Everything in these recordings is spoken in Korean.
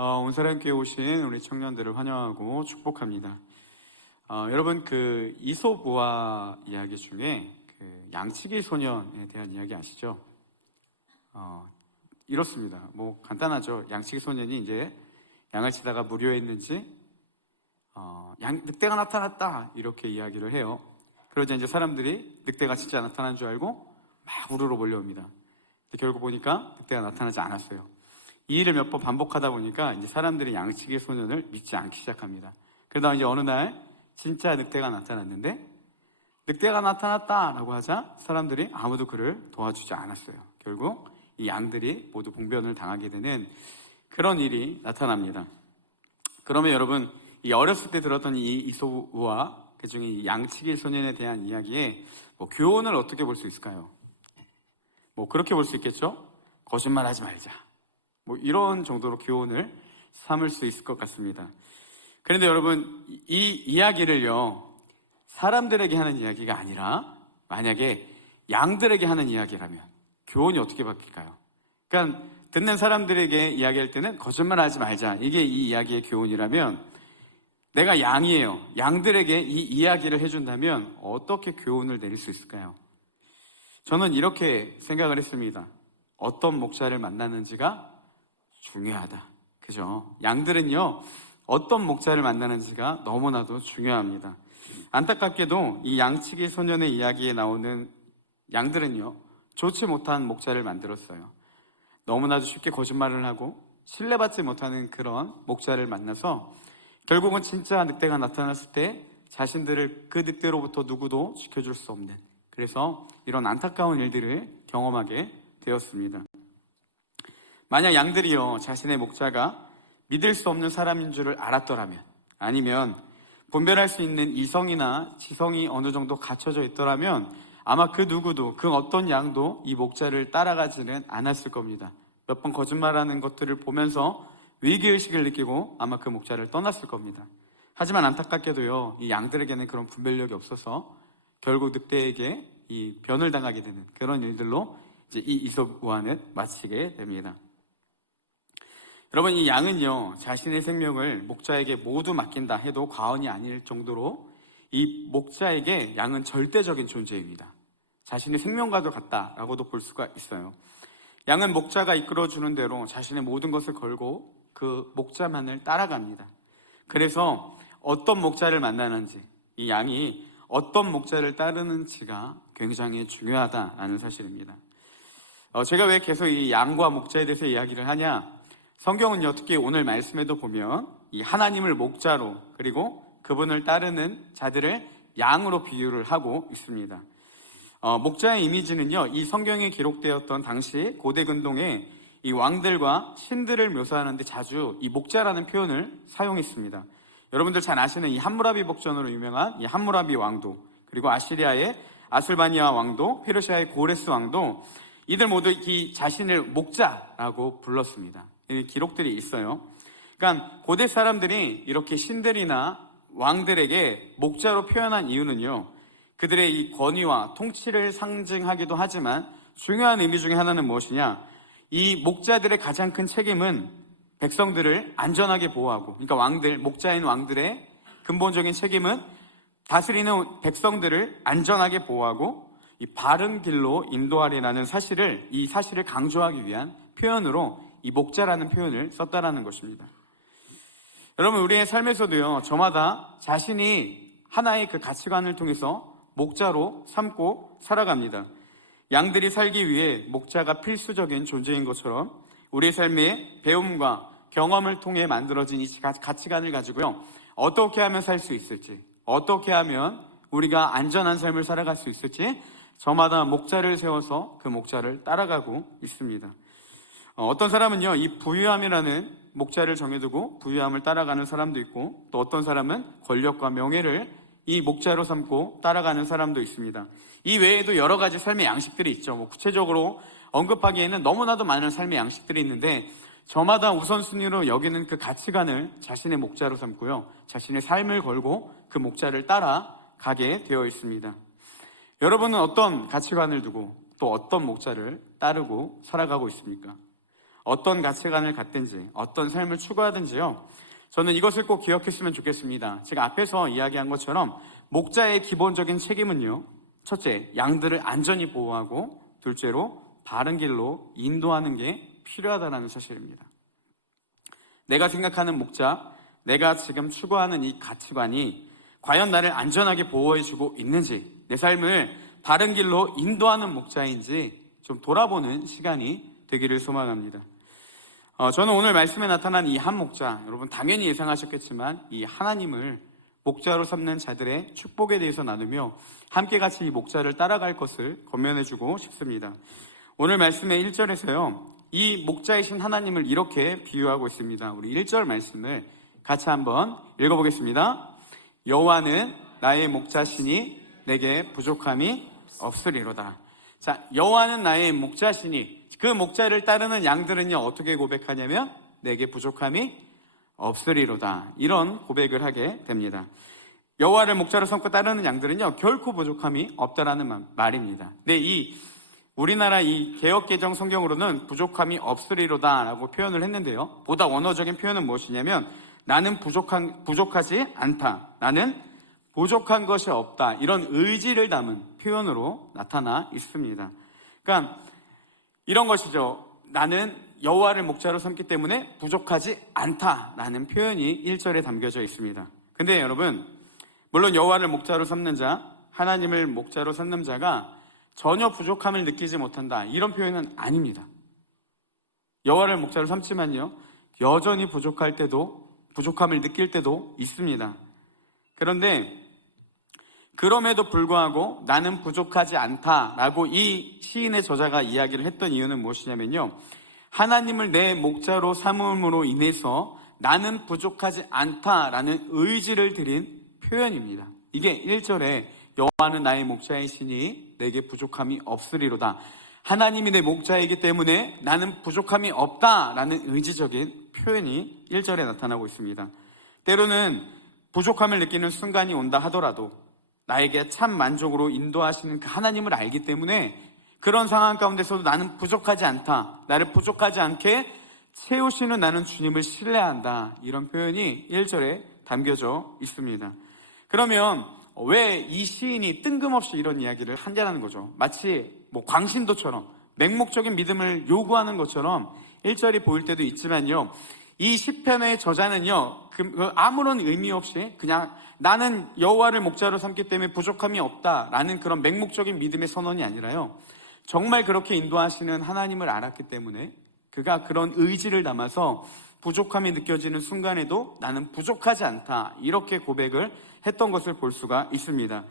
온사랑교회 오신 우리 청년들을 환영하고 축복합니다. 여러분 이솝우화 이야기 중에 양치기 소년에 대한 이야기 아시죠? 이렇습니다. 간단하죠. 양치기 소년이 이제 양을 치다가 무료했는지 늑대가 나타났다 이렇게 이야기를 해요. 그러자 이제 사람들이 늑대가 진짜 나타난 줄 알고 막 우르르 몰려옵니다. 근데 결국 보니까 늑대가 나타나지 않았어요. 이 일을 몇 번 반복하다 보니까 이제 사람들이 양치기 소년을 믿지 않기 시작합니다. 그러다가 이제 어느 날 진짜 늑대가 나타났는데 늑대가 나타났다라고 하자 사람들이 아무도 그를 도와주지 않았어요. 결국 이 양들이 모두 봉변을 당하게 되는 그런 일이 나타납니다. 그러면 여러분 이 어렸을 때 들었던 이 이솝우화 그중에 이 양치기 소년에 대한 이야기에 교훈을 어떻게 볼 수 있을까요? 그렇게 볼 수 있겠죠? 거짓말하지 말자. 이런 정도로 교훈을 삼을 수 있을 것 같습니다. 그런데 여러분 이 이야기를요 사람들에게 하는 이야기가 아니라 만약에 양들에게 하는 이야기라면 교훈이 어떻게 바뀔까요? 그러니까 듣는 사람들에게 이야기할 때는 거짓말하지 말자 이게 이 이야기의 교훈이라면 내가 양이에요. 양들에게 이 이야기를 해준다면 어떻게 교훈을 내릴 수 있을까요? 저는 이렇게 생각을 했습니다. 어떤 목자를 만나는지가 중요하다. 그죠? 양들은요, 어떤 목자를 만나는지가 너무나도 중요합니다. 안타깝게도 이 양치기 소년의 이야기에 나오는 양들은요, 좋지 못한 목자를 만들었어요. 너무나도 쉽게 거짓말을 하고 신뢰받지 못하는 그런 목자를 만나서 결국은 진짜 늑대가 나타났을 때 자신들을 그 늑대로부터 누구도 지켜줄 수 없는 그래서 이런 안타까운 일들을 경험하게 되었습니다. 만약 양들이요 자신의 목자가 믿을 수 없는 사람인 줄을 알았더라면 아니면 분별할 수 있는 이성이나 지성이 어느 정도 갖춰져 있더라면 아마 그 누구도 그 어떤 양도 이 목자를 따라가지는 않았을 겁니다. 몇 번 거짓말하는 것들을 보면서 위기의식을 느끼고 아마 그 목자를 떠났을 겁니다. 하지만 안타깝게도요 이 양들에게는 그런 분별력이 없어서 결국 늑대에게 이 변을 당하게 되는 그런 일들로 이제 이 이솝우화는 마치게 됩니다. 여러분 이 양은요 자신의 생명을 목자에게 모두 맡긴다 해도 과언이 아닐 정도로 이 목자에게 양은 절대적인 존재입니다. 자신의 생명과도 같다라고도 볼 수가 있어요. 양은 목자가 이끌어주는 대로 자신의 모든 것을 걸고 그 목자만을 따라갑니다. 그래서 어떤 목자를 만나는지 이 양이 어떤 목자를 따르는지가 굉장히 중요하다는 사실입니다. 제가 왜 계속 이 양과 목자에 대해서 이야기를 하냐? 성경은요, 특히 오늘 말씀에도 보면 이 하나님을 목자로 그리고 그분을 따르는 자들을 양으로 비유를 하고 있습니다. 목자의 이미지는요, 이 성경에 기록되었던 당시 고대 근동에 이 왕들과 신들을 묘사하는데 자주 이 목자라는 표현을 사용했습니다. 여러분들 잘 아시는 이 함무라비 복전으로 유명한 이 함무라비 왕도, 그리고 아시리아의 아술바니아 왕도, 페르시아의 고레스 왕도 이들 모두 이 자신을 목자라고 불렀습니다. 기록들이 있어요. 그러니까 고대 사람들이 이렇게 신들이나 왕들에게 목자로 표현한 이유는요, 그들의 이 권위와 통치를 상징하기도 하지만 중요한 의미 중에 하나는 무엇이냐? 이 목자들의 가장 큰 책임은 백성들을 안전하게 보호하고, 그러니까 목자인 왕들의 근본적인 책임은 다스리는 백성들을 안전하게 보호하고 이 바른 길로 인도하리라는 이 사실을 강조하기 위한 표현으로 이 목자라는 표현을 썼다라는 것입니다. 여러분 우리의 삶에서도요 저마다 자신이 하나의 그 가치관을 통해서 목자로 삼고 살아갑니다. 양들이 살기 위해 목자가 필수적인 존재인 것처럼 우리의 삶의 배움과 경험을 통해 만들어진 이 가치관을 가지고요 어떻게 하면 살 수 있을지, 어떻게 하면 우리가 안전한 삶을 살아갈 수 있을지 저마다 목자를 세워서 그 목자를 따라가고 있습니다. 어떤 사람은요 이 부유함이라는 목자를 정해두고 부유함을 따라가는 사람도 있고, 또 어떤 사람은 권력과 명예를 이 목자로 삼고 따라가는 사람도 있습니다. 이 외에도 여러 가지 삶의 양식들이 있죠. 구체적으로 언급하기에는 너무나도 많은 삶의 양식들이 있는데 저마다 우선순위로 여기는 그 가치관을 자신의 목자로 삼고요 자신의 삶을 걸고 그 목자를 따라가게 되어 있습니다. 여러분은 어떤 가치관을 두고 또 어떤 목자를 따르고 살아가고 있습니까? 어떤 가치관을 갖든지 어떤 삶을 추구하든지요, 저는 이것을 꼭 기억했으면 좋겠습니다. 제가 앞에서 이야기한 것처럼 목자의 기본적인 책임은요, 첫째, 양들을 안전히 보호하고, 둘째로 바른 길로 인도하는 게 필요하다는 사실입니다. 내가 생각하는 목자, 내가 지금 추구하는 이 가치관이 과연 나를 안전하게 보호해주고 있는지, 내 삶을 바른 길로 인도하는 목자인지 좀 돌아보는 시간이 되기를 소망합니다. 저는 오늘 말씀에 나타난 이 한 목자, 여러분 당연히 예상하셨겠지만 이 하나님을 목자로 삼는 자들의 축복에 대해서 나누며 함께 같이 이 목자를 따라갈 것을 권면해주고 싶습니다. 오늘 말씀의 1절에서요, 이 목자이신 하나님을 이렇게 비유하고 있습니다. 우리 1절 말씀을 같이 한번 읽어보겠습니다. 여호와는 나의 목자시니 내게 부족함이 없으리로다. 자, 여호와는 나의 목자시니, 그 목자를 따르는 양들은요 어떻게 고백하냐면 내게 부족함이 없으리로다, 이런 고백을 하게 됩니다. 여호와를 목자로 삼고 따르는 양들은요 결코 부족함이 없다라는 말입니다. 근데 이 우리나라 이 개역개정 성경으로는 부족함이 없으리로다라고 표현을 했는데요, 보다 원어적인 표현은 무엇이냐면 나는 부족하지 않다, 나는 부족한 것이 없다, 이런 의지를 담은 표현으로 나타나 있습니다. 그러니까 이런 것이죠. 나는 여호와를 목자로 삼기 때문에 부족하지 않다라는 표현이 1절에 담겨져 있습니다. 근데 여러분, 물론 여호와를 목자로 삼는 자, 하나님을 목자로 삼는 자가 전혀 부족함을 느끼지 못한다, 이런 표현은 아닙니다. 여호와를 목자로 삼지만요 여전히 부족할 때도, 부족함을 느낄 때도 있습니다. 그런데 그럼에도 불구하고 나는 부족하지 않다라고 이 시인의 저자가 이야기를 했던 이유는 무엇이냐면요, 하나님을 내 목자로 삼음으로 인해서 나는 부족하지 않다라는 의지를 드린 표현입니다. 이게 1절에 여호와는 나의 목자이시니 내게 부족함이 없으리로다, 하나님이 내 목자이기 때문에 나는 부족함이 없다라는 의지적인 표현이 1절에 나타나고 있습니다. 때로는 부족함을 느끼는 순간이 온다 하더라도 나에게 참 만족으로 인도하시는 그 하나님을 알기 때문에 그런 상황 가운데서도 나는 부족하지 않다, 나를 부족하지 않게 채우시는 나는 주님을 신뢰한다, 이런 표현이 1절에 담겨져 있습니다. 그러면 왜 이 시인이 뜬금없이 이런 이야기를 한다는 거죠? 마치 광신도처럼 맹목적인 믿음을 요구하는 것처럼 1절이 보일 때도 있지만요, 이 시편의 저자는요 아무런 의미 없이 그냥 나는 여호와를 목자로 삼기 때문에 부족함이 없다라는 그런 맹목적인 믿음의 선언이 아니라요, 정말 그렇게 인도하시는 하나님을 알았기 때문에 그가 그런 의지를 담아서 부족함이 느껴지는 순간에도 나는 부족하지 않다, 이렇게 고백을 했던 것을 볼 수가 있습니다.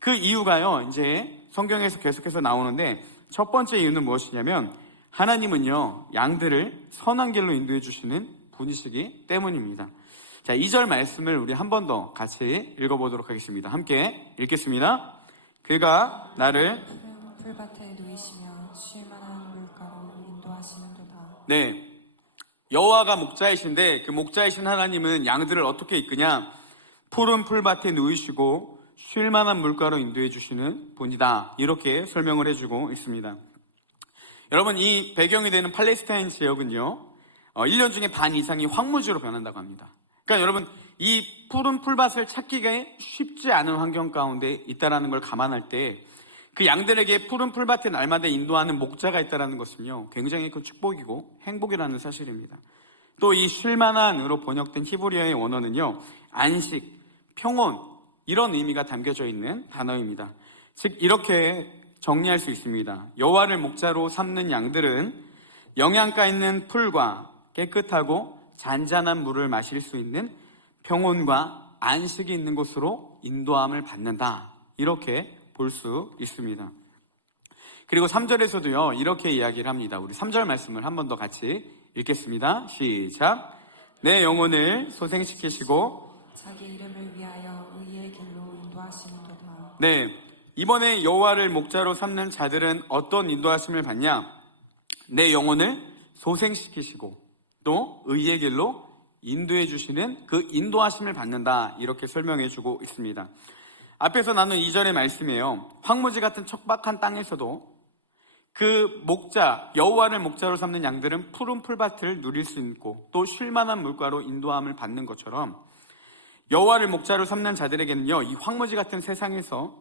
그 이유가요 이제 성경에서 계속해서 나오는데, 첫 번째 이유는 무엇이냐면 하나님은요 양들을 선한 길로 인도해 주시는 분이시기 때문입니다. 자, 2절 말씀을 우리 한 번 더 같이 읽어보도록 하겠습니다. 함께 읽겠습니다. 그가 나를 풀밭에 누이시며 쉴 만한 물가로 인도하시는도다. 네, 여호와가 목자이신데 그 목자이신 하나님은 양들을 어떻게 이끄냐, 푸른 풀밭에 누이시고 쉴 만한 물가로 인도해 주시는 분이다, 이렇게 설명을 해주고 있습니다. 여러분, 이 배경이 되는 팔레스타인 지역은요 1년 중에 반 이상이 황무지로 변한다고 합니다. 그러니까 여러분, 이 푸른 풀밭을 찾기가 쉽지 않은 환경 가운데 있다는 걸 감안할 때 그 양들에게 푸른 풀밭에 날마다 인도하는 목자가 있다는 것은요 굉장히 큰 축복이고 행복이라는 사실입니다. 또 이 쉴만한으로 번역된 히브리어의 원어는요 안식, 평온, 이런 의미가 담겨져 있는 단어입니다. 즉 이렇게 정리할 수 있습니다. 여호와를 목자로 삼는 양들은 영양가 있는 풀과 깨끗하고 잔잔한 물을 마실 수 있는 평온과 안식이 있는 곳으로 인도함을 받는다, 이렇게 볼 수 있습니다. 그리고 3절에서도요 이렇게 이야기를 합니다. 우리 3절 말씀을 한 번 더 같이 읽겠습니다. 시작. 내 영혼을 소생시키시고 자기 이름을 위하여 의의 길로 인도하시는도다. 네, 이번에 여호와를 목자로 삼는 자들은 어떤 인도하심을 받냐? 내 영혼을 소생시키시고 또 의의 길로 인도해 주시는 그 인도하심을 받는다, 이렇게 설명해 주고 있습니다. 앞에서 나눈 2절의 말씀이에요. 황무지 같은 척박한 땅에서도 그 목자, 여호와를 목자로 삼는 양들은 푸른 풀밭을 누릴 수 있고 또 쉴만한 물가로 인도함을 받는 것처럼 여호와를 목자로 삼는 자들에게는요, 이 황무지 같은 세상에서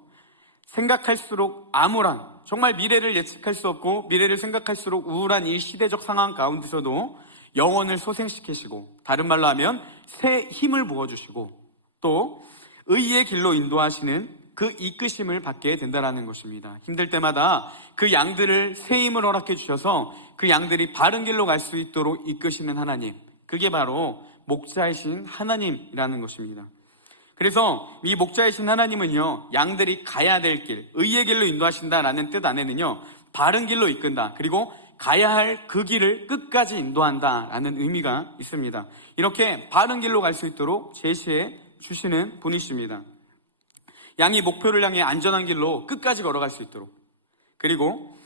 생각할수록 암울한, 정말 미래를 예측할 수 없고 미래를 생각할수록 우울한 이 시대적 상황 가운데서도 영혼을 소생시키시고, 다른 말로 하면 새 힘을 부어주시고 또 의의 길로 인도하시는 그 이끄심을 받게 된다는 것입니다. 힘들 때마다 그 양들을 새 힘을 허락해 주셔서 그 양들이 바른 길로 갈 수 있도록 이끄시는 하나님, 그게 바로 목자이신 하나님이라는 것입니다. 그래서 이 목자이신 하나님은요, 양들이 가야 될 길, 의의 길로 인도하신다라는 뜻 안에는요, 바른 길로 이끈다, 그리고 가야 할 그 길을 끝까지 인도한다라는 의미가 있습니다. 이렇게 바른 길로 갈 수 있도록 제시해 주시는 분이십니다. 양이 목표를 향해 안전한 길로 끝까지 걸어갈 수 있도록, 그리고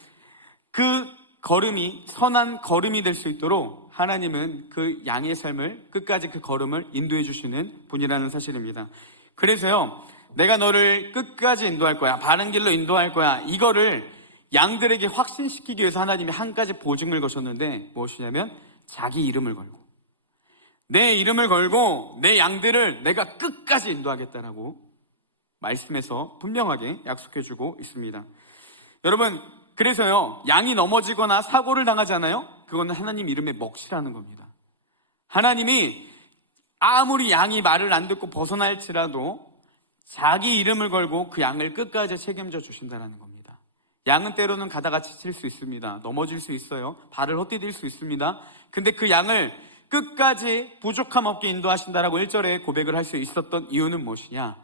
그 걸음이 선한 걸음이 될 수 있도록 하나님은 그 양의 삶을 끝까지 그 걸음을 인도해 주시는 분이라는 사실입니다. 그래서요, 내가 너를 끝까지 인도할 거야, 바른 길로 인도할 거야, 이거를 양들에게 확신시키기 위해서 하나님이 한 가지 보증을 거셨는데 무엇이냐면 자기 이름을 걸고, 내 이름을 걸고 내 양들을 내가 끝까지 인도하겠다라고 말씀에서 분명하게 약속해주고 있습니다. 여러분, 그래서요, 양이 넘어지거나 사고를 당하잖아요. 그거는 하나님 이름에 먹칠하는 겁니다. 하나님이 아무리 양이 말을 안 듣고 벗어날지라도 자기 이름을 걸고 그 양을 끝까지 책임져 주신다는 겁니다. 양은 때로는 가다가 지칠 수 있습니다. 넘어질 수 있어요. 발을 헛디딜 수 있습니다. 근데 그 양을 끝까지 부족함 없게 인도하신다라고 1절에 고백을 할 수 있었던 이유는 무엇이냐?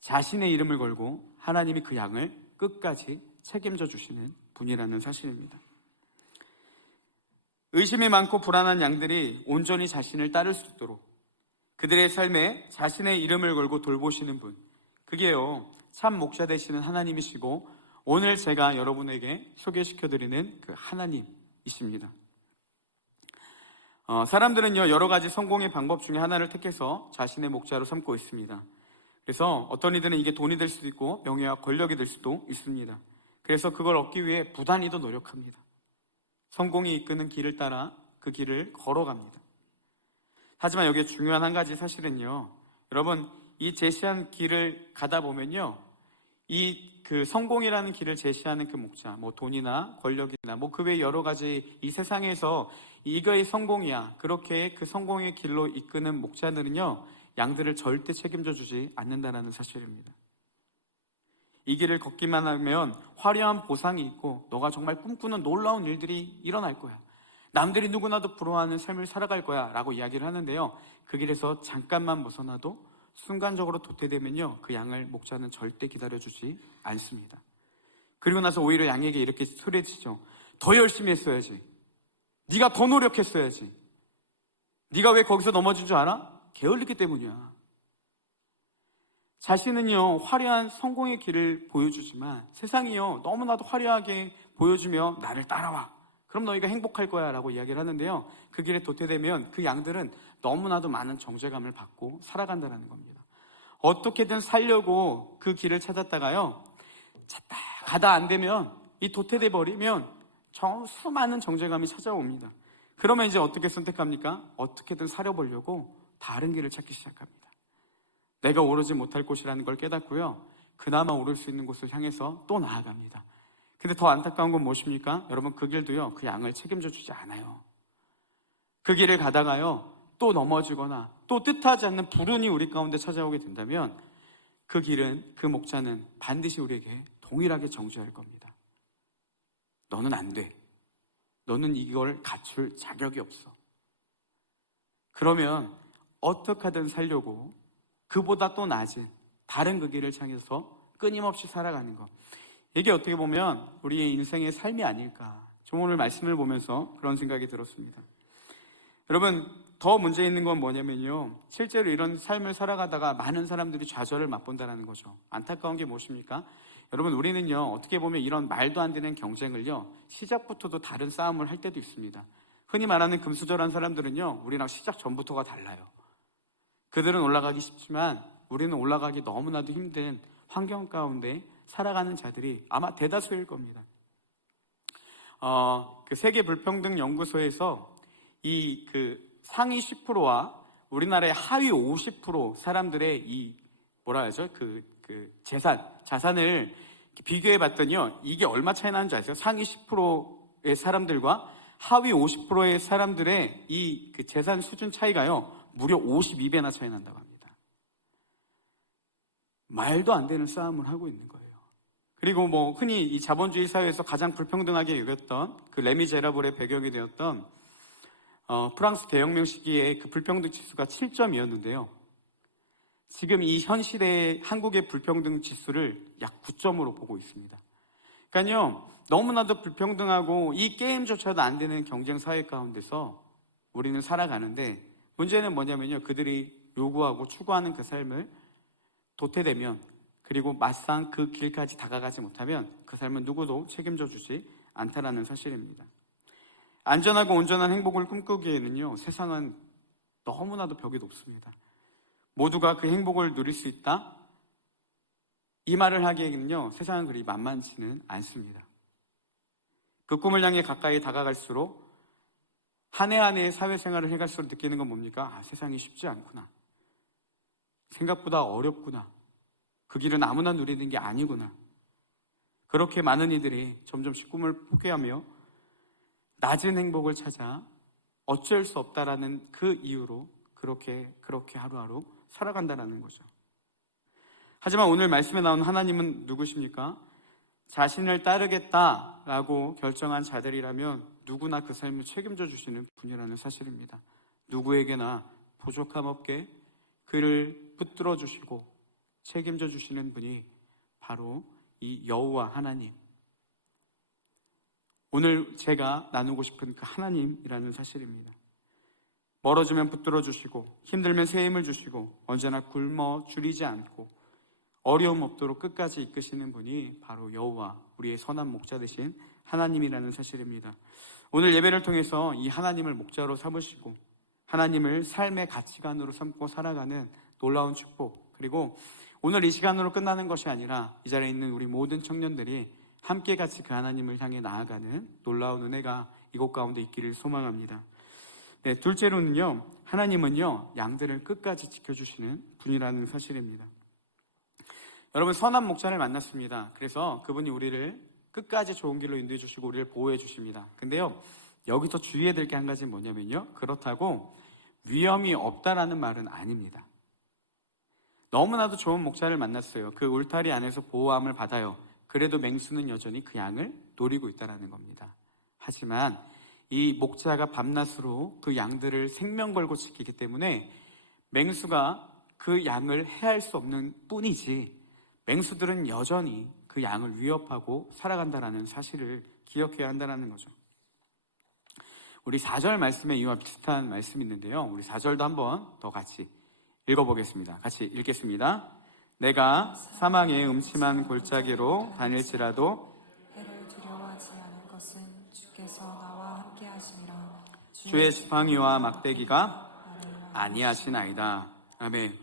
자신의 이름을 걸고 하나님이 그 양을 끝까지 책임져 주시는 분이라는 사실입니다. 의심이 많고 불안한 양들이 온전히 자신을 따를 수 있도록 그들의 삶에 자신의 이름을 걸고 돌보시는 분, 그게요, 참 목자 되시는 하나님이시고 오늘 제가 여러분에게 소개시켜드리는 그 하나님이십니다. 사람들은요, 여러 가지 성공의 방법 중에 하나를 택해서 자신의 목자로 삼고 있습니다. 그래서 어떤 이들은 이게 돈이 될 수도 있고 명예와 권력이 될 수도 있습니다. 그래서 그걸 얻기 위해 부단히도 노력합니다. 성공이 이끄는 길을 따라 그 길을 걸어갑니다. 하지만 여기에 중요한 한 가지 사실은요, 여러분, 이 제시한 길을 가다 보면요, 그 성공이라는 길을 제시하는 그 목자, 뭐 돈이나 권력이나 뭐 그 외 여러 가지 이 세상에서 이거의 성공이야, 그렇게 그 성공의 길로 이끄는 목자들은요, 양들을 절대 책임져 주지 않는다는 사실입니다. 이 길을 걷기만 하면 화려한 보상이 있고 너가 정말 꿈꾸는 놀라운 일들이 일어날 거야, 남들이 누구나도 부러워하는 삶을 살아갈 거야 라고 이야기를 하는데요, 그 길에서 잠깐만 벗어나도 순간적으로 도태되면요, 그 양을 목자는 절대 기다려주지 않습니다. 그리고 나서 오히려 양에게 이렇게 소리치죠. 더 열심히 했어야지, 네가 더 노력했어야지, 네가 왜 거기서 넘어진 줄 알아? 게을르기 때문이야. 자신은요, 화려한 성공의 길을 보여주지만 세상이요, 너무나도 화려하게 보여주며 나를 따라와, 그럼 너희가 행복할 거야 라고 이야기를 하는데요, 그 길에 도태되면 그 양들은 너무나도 많은 정죄감을 받고 살아간다는 겁니다. 어떻게든 살려고 그 길을 찾았다가요, 찾다 가다 안 되면, 이 도태돼 버리면 수많은 정죄감이 찾아옵니다. 그러면 이제 어떻게 선택합니까? 어떻게든 살려보려고 다른 길을 찾기 시작합니다. 내가 오르지 못할 곳이라는 걸 깨닫고요, 그나마 오를 수 있는 곳을 향해서 또 나아갑니다. 근데 더 안타까운 건 무엇입니까? 여러분, 그 길도요, 그 양을 책임져 주지 않아요. 그 길을 가다가요, 또 넘어지거나 또 뜻하지 않는 불운이 우리 가운데 찾아오게 된다면 그 길은, 그 목자는 반드시 우리에게 동일하게 정죄할 겁니다. 너는 안 돼. 너는 이걸 갖출 자격이 없어. 그러면 어떻게 하든 살려고 그보다 또 낮은 다른 그 길을 향해서 끊임없이 살아가는 것, 이게 어떻게 보면 우리의 인생의 삶이 아닐까, 저 오늘 말씀을 보면서 그런 생각이 들었습니다. 여러분, 더 문제 있는 건 뭐냐면요, 실제로 이런 삶을 살아가다가 많은 사람들이 좌절을 맛본다는 거죠. 안타까운 게 무엇입니까? 여러분, 우리는요, 어떻게 보면 이런 말도 안 되는 경쟁을요, 시작부터도 다른 싸움을 할 때도 있습니다. 흔히 말하는 금수저란 사람들은요, 우리랑 시작 전부터가 달라요. 그들은 올라가기 쉽지만 우리는 올라가기 너무나도 힘든 환경 가운데 살아가는 자들이 아마 대다수일 겁니다. 그 세계 불평등 연구소에서 이 그 상위 10%와 우리나라의 하위 50% 사람들의 이 뭐라 하죠? 그 자산을 비교해 봤더니요. 이게 얼마 차이 나는 줄 아세요? 상위 10%의 사람들과 하위 50%의 사람들의 이 그 재산 수준 차이가요. 무려 52배나 차이 난다고 합니다. 말도 안 되는 싸움을 하고 있는 거예요. 그리고 뭐 흔히 이 자본주의 사회에서 가장 불평등하게 여겼던 그 레미제라블의 배경이 되었던 프랑스 대혁명 시기에 그 불평등 지수가 7점이었는데요. 지금 이 현 시대의 한국의 불평등 지수를 약 9점으로 보고 있습니다. 그러니까요, 너무나도 불평등하고 이 게임조차도 안 되는 경쟁 사회 가운데서 우리는 살아가는데 문제는 뭐냐면요, 그들이 요구하고 추구하는 그 삶을 도태되면 그리고 막상 그 길까지 다가가지 못하면 그 삶은 누구도 책임져 주지 않다라는 사실입니다. 안전하고 온전한 행복을 꿈꾸기에는요, 세상은 너무나도 벽이 높습니다. 모두가 그 행복을 누릴 수 있다? 이 말을 하기에는요, 세상은 그리 만만치는 않습니다. 그 꿈을 향해 가까이 다가갈수록 한 해 한 해 사회생활을 해갈수록 느끼는 건 뭡니까? 아, 세상이 쉽지 않구나. 생각보다 어렵구나. 그 길은 아무나 누리는 게 아니구나. 그렇게 많은 이들이 점점씩 꿈을 포기하며 낮은 행복을 찾아 어쩔 수 없다라는 그 이유로 그렇게 하루하루 살아간다는 거죠. 하지만 오늘 말씀에 나온 하나님은 누구십니까? 자신을 따르겠다라고 결정한 자들이라면 누구나 그 삶을 책임져 주시는 분이라는 사실입니다. 누구에게나 부족함 없게 그를 붙들어 주시고 책임져 주시는 분이 바로 이 여호와 하나님. 오늘 제가 나누고 싶은 그 하나님이라는 사실입니다. 멀어지면 붙들어 주시고 힘들면 새 힘을 주시고 언제나 굶어 줄이지 않고 어려움 없도록 끝까지 이끄시는 분이 바로 여호와, 우리의 선한 목자 되신 하나님이라는 사실입니다. 오늘 예배를 통해서 이 하나님을 목자로 삼으시고 하나님을 삶의 가치관으로 삼고 살아가는 놀라운 축복, 그리고 오늘 이 시간으로 끝나는 것이 아니라 이 자리에 있는 우리 모든 청년들이 함께 같이 그 하나님을 향해 나아가는 놀라운 은혜가 이곳 가운데 있기를 소망합니다. 네, 둘째로는요, 하나님은요, 양들을 끝까지 지켜주시는 분이라는 사실입니다. 여러분, 선한 목자를 만났습니다. 그래서 그분이 우리를 끝까지 좋은 길로 인도해 주시고 우리를 보호해 주십니다. 근데요, 여기서 주의해야 될 게 한 가지 뭐냐면요, 그렇다고 위험이 없다라는 말은 아닙니다. 너무나도 좋은 목자를 만났어요. 그 울타리 안에서 보호함을 받아요. 그래도 맹수는 여전히 그 양을 노리고 있다는 겁니다. 하지만 이 목자가 밤낮으로 그 양들을 생명 걸고 지키기 때문에 맹수가 그 양을 해할 수 없는 뿐이지 맹수들은 여전히 그 양을 위협하고 살아간다는 사실을 기억해야 한다는 거죠. 우리 4절 말씀에 이와 비슷한 말씀이 있는데요, 우리 4절도 한번 더 같이 읽어보겠습니다. 같이 읽겠습니다. 내가 사망의 음침한 골짜기로 다닐지라도 해를 두려워하지 않을 것은 주께서 나와 함께 하심이라. 주의 지팡이와 막대기가 아니하시나이다. 아멘.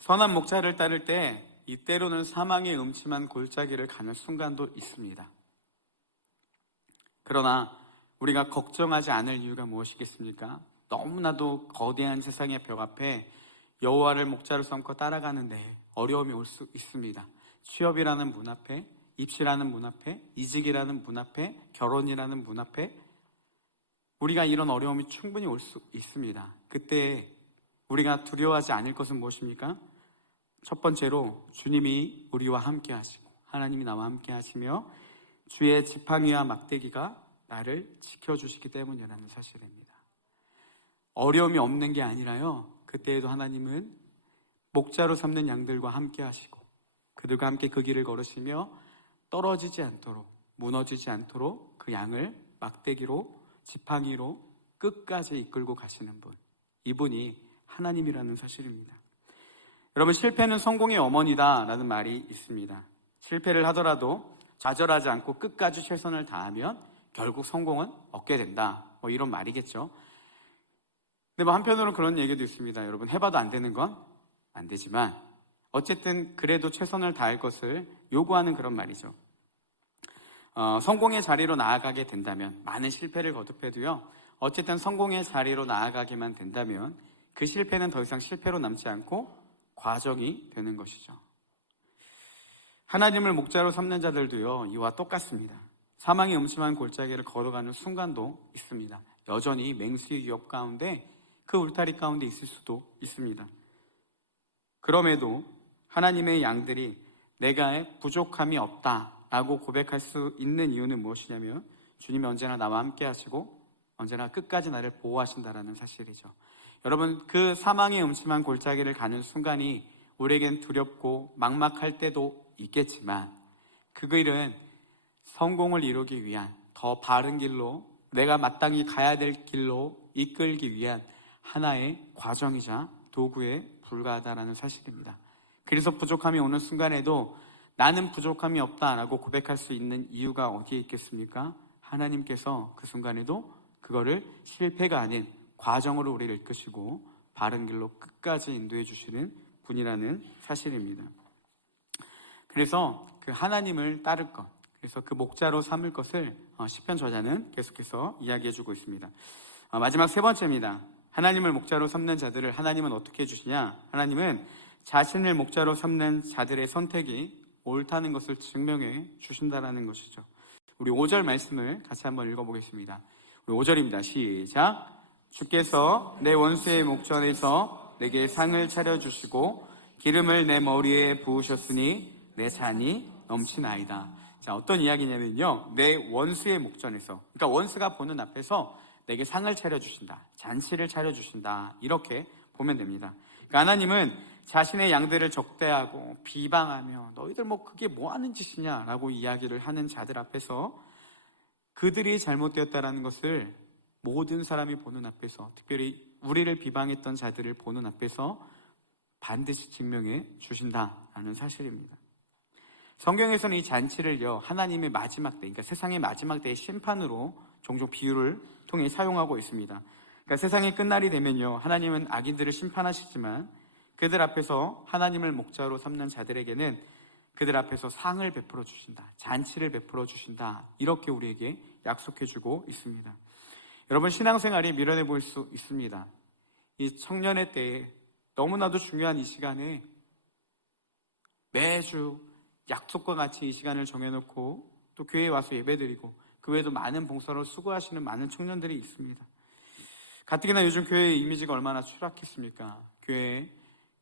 선한 목자를 따를 때 이때로는 사망의 음침한 골짜기를 가는 순간도 있습니다. 그러나 우리가 걱정하지 않을 이유가 무엇이겠습니까? 너무나도 거대한 세상의 벽 앞에 여호와를 목자로 삼고 따라가는데 어려움이 올 수 있습니다. 취업이라는 문 앞에, 입시라는 문 앞에, 이직이라는 문 앞에, 결혼이라는 문 앞에 우리가 이런 어려움이 충분히 올 수 있습니다. 그때 우리가 두려워하지 않을 것은 무엇입니까? 첫 번째로 주님이 우리와 함께 하시고 하나님이 나와 함께 하시며 주의 지팡이와 막대기가 나를 지켜주시기 때문이라는 사실입니다. 어려움이 없는 게 아니라요, 그때에도 하나님은 목자로 삼는 양들과 함께 하시고 그들과 함께 그 길을 걸으시며 떨어지지 않도록, 무너지지 않도록 그 양을 막대기로, 지팡이로 끝까지 이끌고 가시는 분, 이분이 하나님이라는 사실입니다. 여러분, 실패는 성공의 어머니다 라는 말이 있습니다. 실패를 하더라도 좌절하지 않고 끝까지 최선을 다하면 결국 성공은 얻게 된다, 뭐 이런 말이겠죠. 근데 뭐 한편으로는 그런 얘기도 있습니다. 여러분, 해봐도 안 되는 건 안 되지만 어쨌든 그래도 최선을 다할 것을 요구하는 그런 말이죠. 성공의 자리로 나아가게 된다면, 많은 실패를 거듭해도요, 어쨌든 성공의 자리로 나아가게만 된다면 그 실패는 더 이상 실패로 남지 않고 과정이 되는 것이죠. 하나님을 목자로 삼는 자들도요, 이와 똑같습니다. 사망의 음침한 골짜기를 걸어가는 순간도 있습니다. 여전히 맹수의 위협 가운데, 그 울타리 가운데 있을 수도 있습니다. 그럼에도 하나님의 양들이 내가 부족함이 없다라고 고백할 수 있는 이유는 무엇이냐면, 주님이 언제나 나와 함께 하시고 언제나 끝까지 나를 보호하신다라는 사실이죠. 여러분, 그 사망의 음침한 골짜기를 가는 순간이 우리에겐 두렵고 막막할 때도 있겠지만, 그 길은 성공을 이루기 위한 더 바른 길로, 내가 마땅히 가야 될 길로 이끌기 위한 하나의 과정이자 도구에 불과하다라는 사실입니다. 그래서 부족함이 오는 순간에도 나는 부족함이 없다라고 고백할 수 있는 이유가 어디에 있겠습니까? 하나님께서 그 순간에도 그거를 실패가 아닌 과정으로 우리를 이끄시고 바른 길로 끝까지 인도해 주시는 분이라는 사실입니다. 그래서 그 하나님을 따를 것, 그래서 그 목자로 삼을 것을 시편 저자는 계속해서 이야기해 주고 있습니다. 마지막 세 번째입니다. 하나님을 목자로 삼는 자들을 하나님은 어떻게 해주시냐? 하나님은 자신을 목자로 삼는 자들의 선택이 옳다는 것을 증명해 주신다라는 것이죠. 우리 5절 말씀을 같이 한번 읽어보겠습니다. 우리 5절입니다. 시작. 주께서 내 원수의 목전에서 내게 상을 차려주시고 기름을 내 머리에 부으셨으니 내 잔이 넘치나이다. 자, 어떤 이야기냐면요, 내 원수의 목전에서, 그러니까 원수가 보는 앞에서 내게 상을 차려주신다, 잔치를 차려주신다, 이렇게 보면 됩니다. 그러니까 하나님은 자신의 양들을 적대하고 비방하며 너희들 그게 뭐 하는 짓이냐 라고 이야기를 하는 자들 앞에서 그들이 잘못되었다라는 것을 모든 사람이 보는 앞에서, 특별히 우리를 비방했던 자들을 보는 앞에서 반드시 증명해 주신다라는 사실입니다. 성경에서는 이 잔치를요, 하나님의 마지막 때, 그러니까 세상의 마지막 때의 심판으로 종종 비유를 통해 사용하고 있습니다. 그러니까 세상이 끝날이 되면요, 하나님은 악인들을 심판하시지만 그들 앞에서 하나님을 목자로 삼는 자들에게는 그들 앞에서 상을 베풀어 주신다, 잔치를 베풀어 주신다, 이렇게 우리에게 약속해 주고 있습니다. 여러분, 신앙생활이 미련해 보일 수 있습니다. 이 청년의 때에 너무나도 중요한 이 시간에 매주 약속과 같이 이 시간을 정해놓고 또 교회에 와서 예배드리고, 그 외에도 많은 봉사를 수고하시는 많은 청년들이 있습니다. 가뜩이나 요즘 교회의 이미지가 얼마나 추락했습니까? 교회에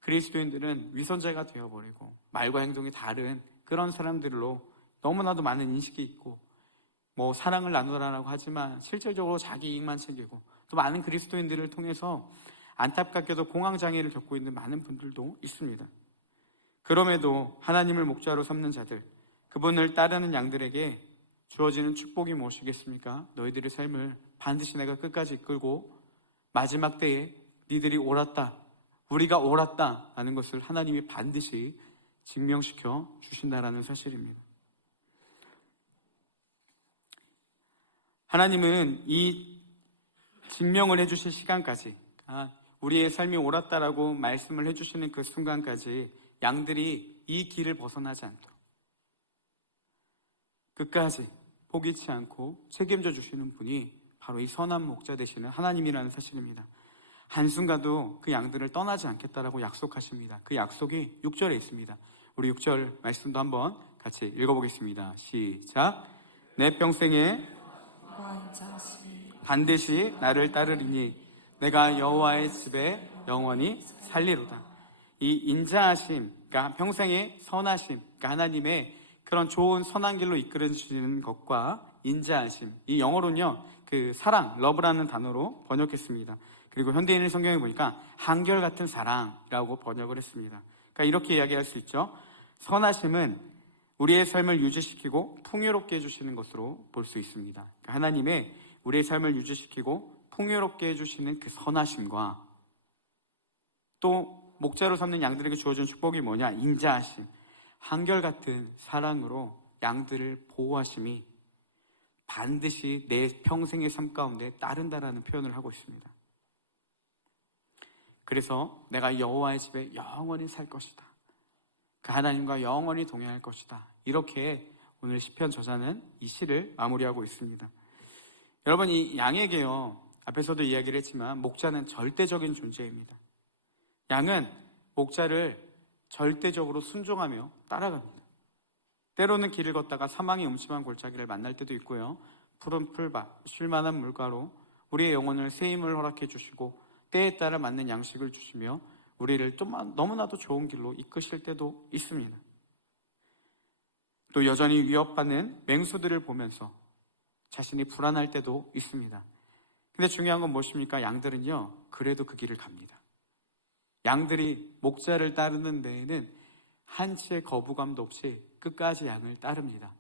그리스도인들은 위선자가 되어버리고 말과 행동이 다른 그런 사람들로 너무나도 많은 인식이 있고, 사랑을 나누라라고 하지만 실질적으로 자기 이익만 챙기고, 또 많은 그리스도인들을 통해서 안타깝게도 공황장애를 겪고 있는 많은 분들도 있습니다. 그럼에도 하나님을 목자로 삼는 자들, 그분을 따르는 양들에게 주어지는 축복이 무엇이겠습니까? 너희들의 삶을 반드시 내가 끝까지 이끌고 마지막 때에 니들이 옳았다, 우리가 옳았다 라는 것을 하나님이 반드시 증명시켜 주신다라는 사실입니다. 하나님은 이 증명을 해주실 시간까지, 우리의 삶이 옳았다라고 말씀을 해주시는 그 순간까지 양들이 이 길을 벗어나지 않도록 끝까지 포기치 않고 책임져 주시는 분이 바로 이 선한 목자 되시는 하나님이라는 사실입니다. 한순간도 그 양들을 떠나지 않겠다라고 약속하십니다. 그 약속이 6절에 있습니다. 우리 6절 말씀도 한번 같이 읽어보겠습니다. 시작. 내 평생에 반드시 나를 따르리니 내가 여호와의 집에 영원히 살리로다. 이 인자하심, 그러니까 평생의 선하심, 그러니까 하나님의 그런 좋은 선한 길로 이끌어 주시는 것과 인자하심, 이 영어로는요, 그 사랑, 러브라는 단어로 번역했습니다. 그리고 현대인의 성경에 보니까 한결같은 사랑이라고 번역을 했습니다. 그러니까 이렇게 이야기할 수 있죠. 선하심은 우리의 삶을 유지시키고 풍요롭게 해주시는 것으로 볼 수 있습니다. 그러니까 하나님의 우리의 삶을 유지시키고 풍요롭게 해주시는 그 선하심과, 또 목자로 삼는 양들에게 주어진 축복이 뭐냐? 인자하심, 한결같은 사랑으로 양들을 보호하심이 반드시 내 평생의 삶 가운데 따른다라는 표현을 하고 있습니다. 그래서 내가 여호와의 집에 영원히 살 것이다, 그 하나님과 영원히 동행할 것이다, 이렇게 오늘 시편 저자는 이 시를 마무리하고 있습니다. 여러분, 이 양에게요, 앞에서도 이야기를 했지만 목자는 절대적인 존재입니다. 양은 목자를 절대적으로 순종하며 따라갑니다. 때로는 길을 걷다가 사망의 음침한 골짜기를 만날 때도 있고요, 푸른 풀밭, 쉴만한 물가로 우리의 영혼을 새 힘을 허락해 주시고 때에 따라 맞는 양식을 주시며 우리를 또 너무나도 좋은 길로 이끄실 때도 있습니다. 또 여전히 위협받는 맹수들을 보면서 자신이 불안할 때도 있습니다. 근데 중요한 건 무엇입니까? 양들은요, 그래도 그 길을 갑니다. 양들이 목자를 따르는 데에는 한치의 거부감도 없이 끝까지 양을 따릅니다.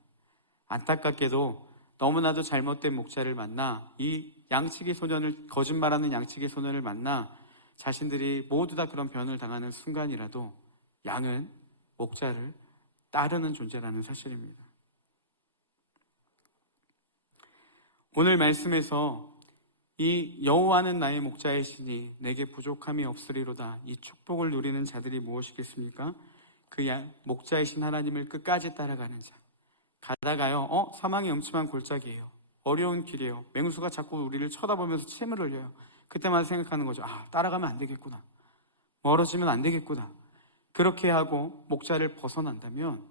안타깝게도 너무나도 잘못된 목자를 만나 이 양치기 소년을, 거짓말하는 양치기 소년을 만나 자신들이 모두 다 그런 변을 당하는 순간이라도 양은 목자를 따르는 존재라는 사실입니다. 오늘 말씀에서 이 여호와는 나의 목자이시니 내게 부족함이 없으리로다, 이 축복을 누리는 자들이 무엇이겠습니까? 그 목자이신 하나님을 끝까지 따라가는 자. 가다가요, 사망의 음침한 골짜기예요, 어려운 길이에요, 맹수가 자꾸 우리를 쳐다보면서 침을 흘려요. 그때만 생각하는 거죠. 따라가면 안 되겠구나, 멀어지면 안 되겠구나. 그렇게 하고 목자를 벗어난다면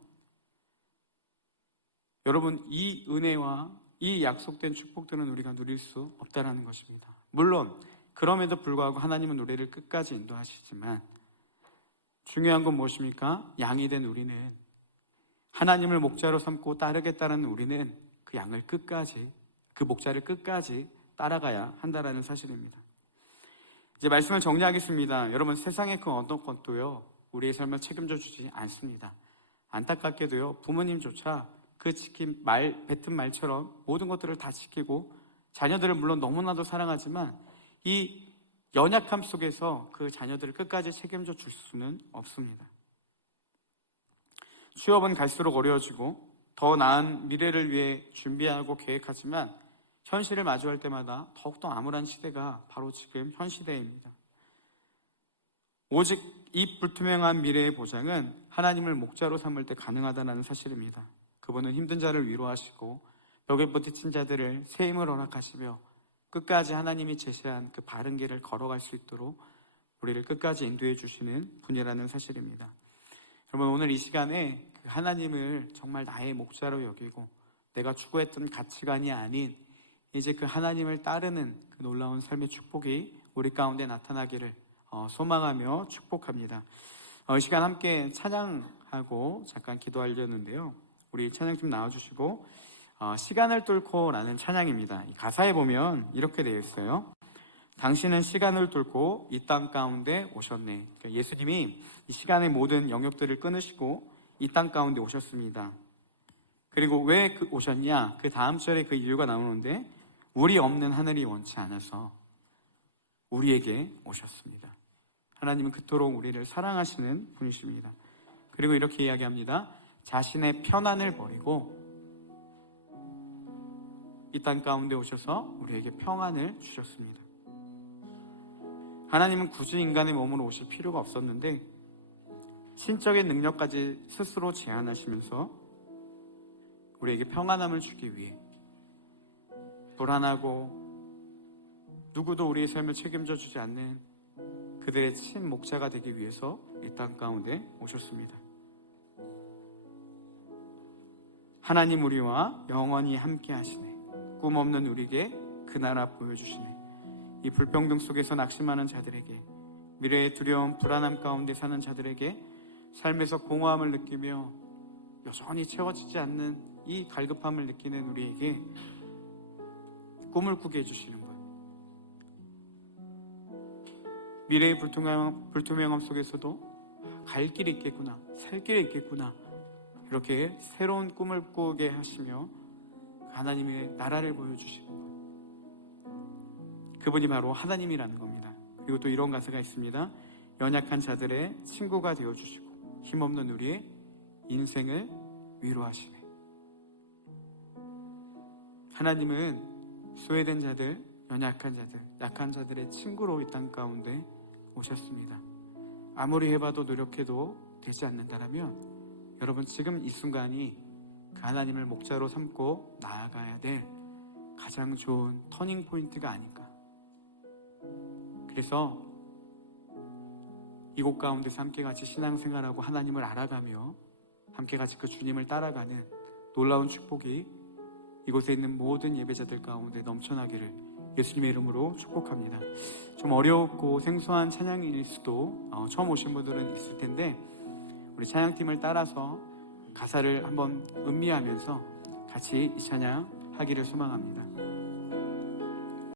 여러분, 이 은혜와 이 약속된 축복들은 우리가 누릴 수 없다라는 것입니다. 물론 그럼에도 불구하고 하나님은 우리를 끝까지 인도하시지만 중요한 건 무엇입니까? 양이 된 우리는, 하나님을 목자로 삼고 따르겠다는 우리는 그 양을 끝까지, 그 목자를 끝까지 따라가야 한다라는 사실입니다. 이제 말씀을 정리하겠습니다. 여러분, 세상의 그 어떤 것도요, 우리의 삶을 책임져 주지 않습니다. 안타깝게도요, 부모님조차 그 뱉은 말처럼 모든 것들을 다 지키고 자녀들을 물론 너무나도 사랑하지만 이 연약함 속에서 그 자녀들을 끝까지 책임져 줄 수는 없습니다. 취업은 갈수록 어려워지고 더 나은 미래를 위해 준비하고 계획하지만 현실을 마주할 때마다 더욱더 암울한 시대가 바로 지금 현 시대입니다. 오직 이 불투명한 미래의 보장은 하나님을 목자로 삼을 때 가능하다는 사실입니다. 그분은 힘든 자를 위로하시고 벽에 부딪힌 자들을 새 힘을 허락하시며 끝까지 하나님이 제시한 그 바른 길을 걸어갈 수 있도록 우리를 끝까지 인도해 주시는 분이라는 사실입니다. 여러분, 오늘 이 시간에 그 하나님을 정말 나의 목자로 여기고 내가 추구했던 가치관이 아닌 이제 그 하나님을 따르는 그 놀라운 삶의 축복이 우리 가운데 나타나기를 소망하며 축복합니다. 이 시간 함께 찬양하고 잠깐 기도하려는데요, 우리 찬양팀 나와주시고 시간을 뚫고 라는 찬양입니다. 가사에 보면 이렇게 되어 있어요. 당신은 시간을 뚫고 이 땅 가운데 오셨네. 그러니까 예수님이 이 시간의 모든 영역들을 끊으시고 이 땅 가운데 오셨습니다. 그리고 왜 오셨냐? 그 다음 절에 그 이유가 나오는데 우리 없는 하늘이 원치 않아서 우리에게 오셨습니다. 하나님은 그토록 우리를 사랑하시는 분이십니다. 그리고 이렇게 이야기합니다. 자신의 편안을 버리고 이 땅 가운데 오셔서 우리에게 평안을 주셨습니다. 하나님은 굳이 인간의 몸으로 오실 필요가 없었는데 신적인 능력까지 스스로 제한하시면서 우리에게 평안함을 주기 위해 불안하고 누구도 우리의 삶을 책임져 주지 않는 그들의 친목자가 되기 위해서 이 땅 가운데 오셨습니다. 하나님 우리와 영원히 함께 하시네. 꿈 없는 우리에게 그 나라 보여주시네. 이 불평등 속에서 낙심하는 자들에게, 미래의 두려움, 불안함 가운데 사는 자들에게 삶에서 공허함을 느끼며 여전히 채워지지 않는 이 갈급함을 느끼는 우리에게 꿈을 꾸게 해주시는 분. 미래의 불투명함 속에서도 갈 길이 있겠구나, 살 길이 있겠구나, 이렇게 새로운 꿈을 꾸게 하시며 하나님의 나라를 보여주시는 분. 그분이 바로 하나님이라는 겁니다. 그리고 또 이런 가사가 있습니다. 연약한 자들의 친구가 되어주시고 힘없는 우리의 인생을 위로하시네. 하나님은 소외된 자들, 연약한 자들, 약한 자들의 친구로 이 땅 가운데 오셨습니다. 아무리 해봐도 노력해도 되지 않는다라면 여러분, 지금 이 순간이 그 하나님을 목자로 삼고 나아가야 될 가장 좋은 터닝 포인트가 아닌가. 그래서 이곳 가운데서 함께 같이 신앙생활하고 하나님을 알아가며 함께 같이 그 주님을 따라가는 놀라운 축복이 이곳에 있는 모든 예배자들 가운데 넘쳐나기를 예수님의 이름으로 축복합니다. 좀 어렵고 생소한 찬양일 수도 처음 오신 분들은 있을 텐데 우리 찬양팀을 따라서 가사를 한번 음미하면서 같이 이 찬양 하기를 소망합니다.